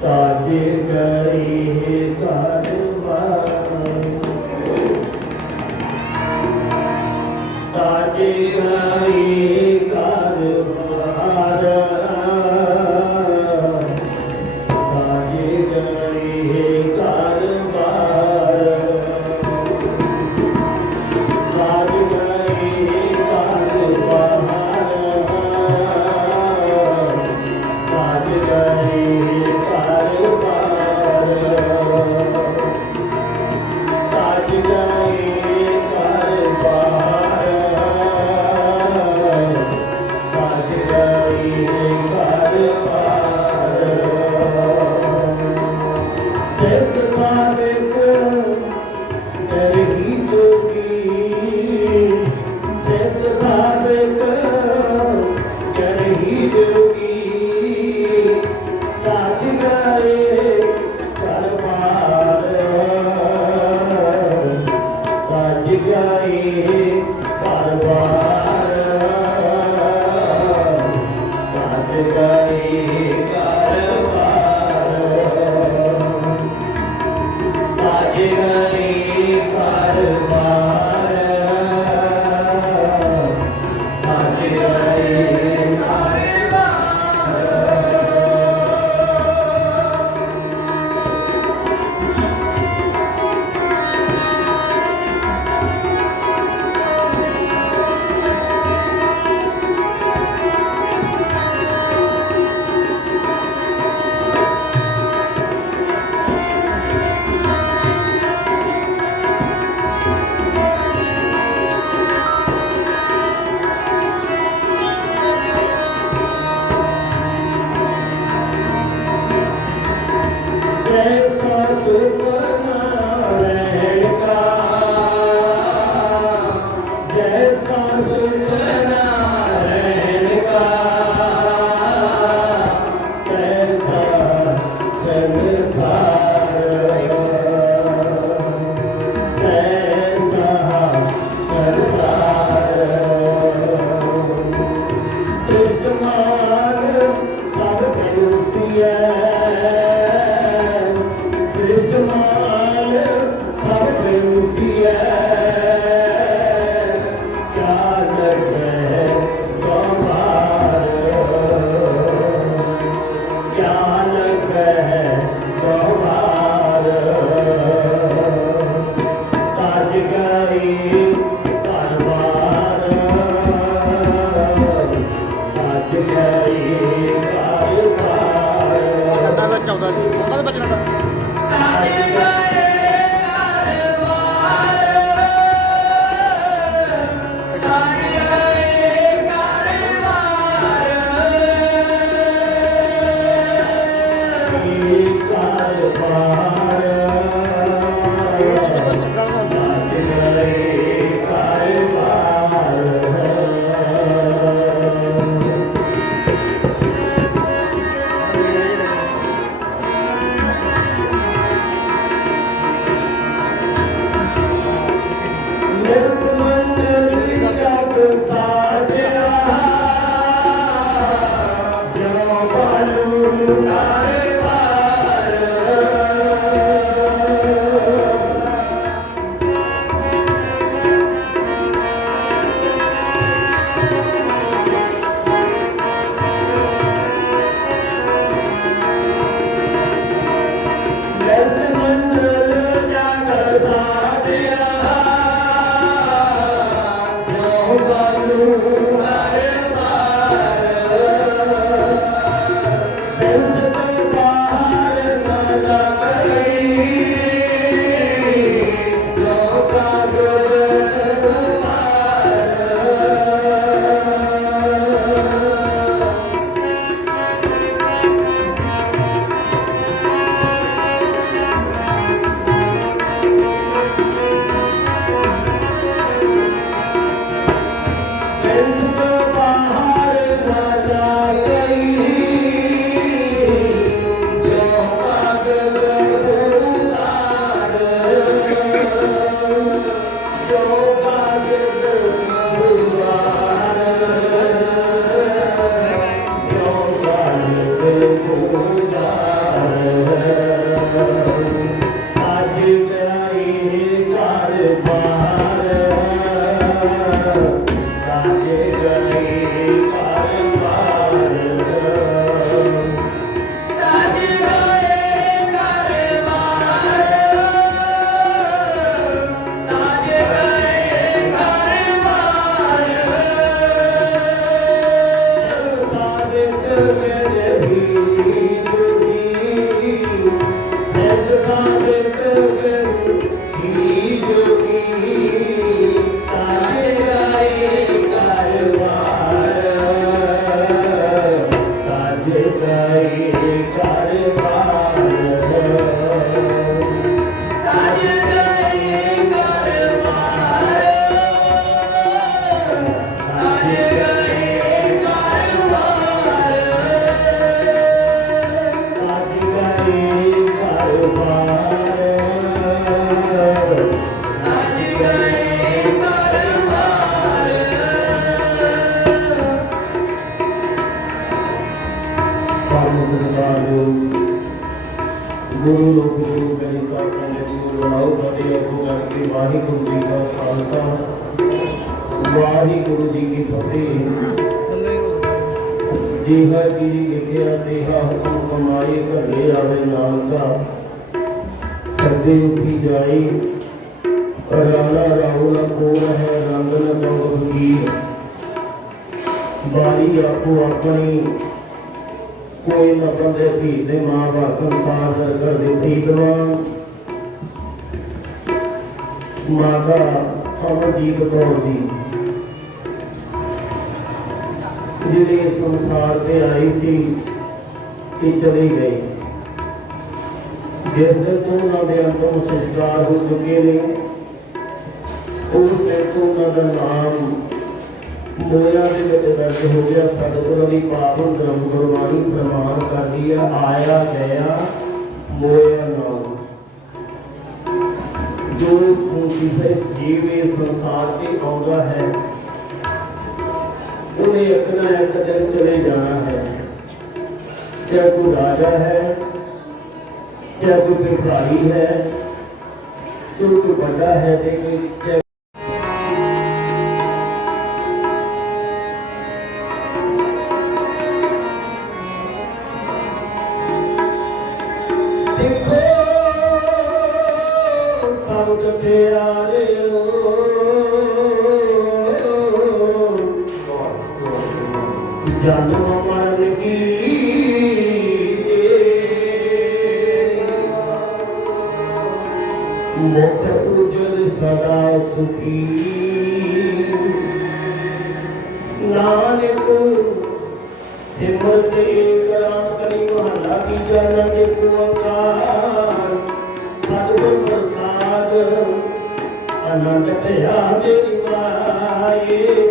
ਤਾਜੇ ਗਰੀ ਕਰਵਾ ਸਿੱਧ ਸਾਧਕ Thank you. ਵਾਹਿਗੁਰੂ ਜੀ ਦਾ ਖਾਲਸਾ ਵਾਹਿਗੁਰੂ ਜੀ ਕੀ ਫਤਿਹ। ਥੱਲੇ ਹੀ ਜੀ ਲਿਖਿਆ ਦੇਹਾ ਹੁਕਮ ਕਮਾਈ ਘਰੇ ਆਵੇ ਨਾਲ ਦਾ ਸੱਦੇ ਉੱਠੀ ਜਾਈ ਰਾਣਾ ਰਾਹੁਲ ਕੋਰ ਹੈ ਰੰਗ ਨ ਬਹੁਤ ਕੀ ਬਾਰੀ ਆਪੋ ਆਪਣੀ ਕੋਈ ਨਾ ਬੰਦੇ ਧੀ ਦੇ ਮਾਂ ਬਾਪ ਸੰਸਾਰ ਦਰ ਕਰ ਦਿੱਤੀ ਦਵਾਂ ਮਾਤਾ ਅਮਰਜੀਤ ਕੌਰ ਦੀ ਜਿਹੜੀ ਸੰਸਾਰ ਤੇ ਆਈ ਸੀ ਕਿ ਚਲੀ ਗਈ ਜਿਸ ਦਿਨ ਤੋਂ ਉਹਨਾਂ ਦੇ ਅੰਤਮ ਸੰਸਕਾਰ ਹੋ ਚੁੱਕੇ ਨੇ, ਉਸ ਦਿਨ ਤੋਂ ਉਹਨਾਂ ਦਾ ਨਾਮ ਮੋਇਆ ਦੇ ਵਿੱਚ ਦਰਜ ਹੋ ਗਿਆ। ਸਤਿਗੁਰਾਂ ਦੀ ਪਾਵਨ ਗ੍ਰੰਥ ਗੁਰਬਾਣੀ ਪ੍ਰਮਾਣ ਕਰਦੀ ਆ, ਆਇਆ, ਗਿਆ, ਮੋਇਆ ਨਾਮ। ਜੋ ਕਿਸੇ ਜੀਵ ਇਸ ਸੰਸਾਰ ਤੇ ਆਉਂਦਾ ਹੈ ਉਹਨੇ ਇੱਕ ਨਾ ਇੱਕ ਦਿਨ ਚਲੇ ਜਾਣਾ ਹੈ ਚਾਹੇ ਕੋਈ ਰਾਜਾ ਹੈ ਚਾਹੇ ਕੋਈ ਭਿਖਾਰੀ ਹੈ ਚਾਹੇ ਕੋਈ ਵੱਡਾ ਹੈ ਤੇ ਕੋਈ ਜਨਮ ਮਰਨ ਕੀ ਮੁਖ ਉਜਲ ਸਦਾ ਸੁਖੀ ਨਾਨਕ ਸਿਮਰਤੇ ਕਰਾਂ ਕਰੀ ਮਹਲਾ ਕੀ ਜਨ ਦੇ ਓੰਕਾਰ ਸਤਿਗੁਰ ਪ੍ਰਸਾਦ ਆਨੰਦ ਭਇਆ ਮੇਰੀ ਮਾਏ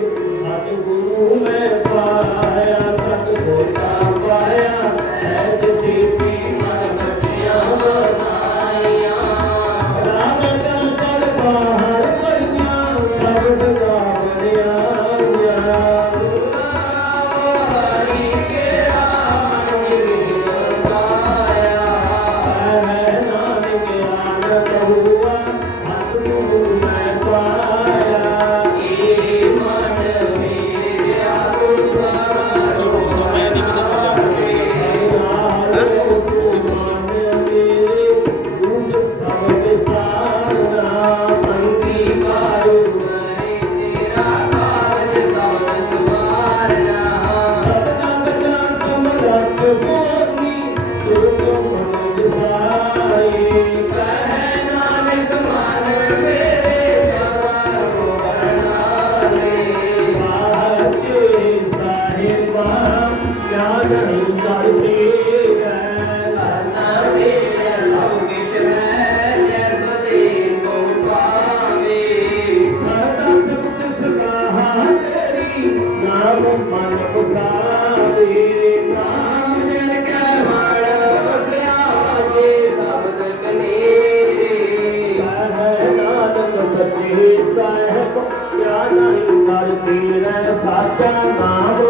ராஜா மாவு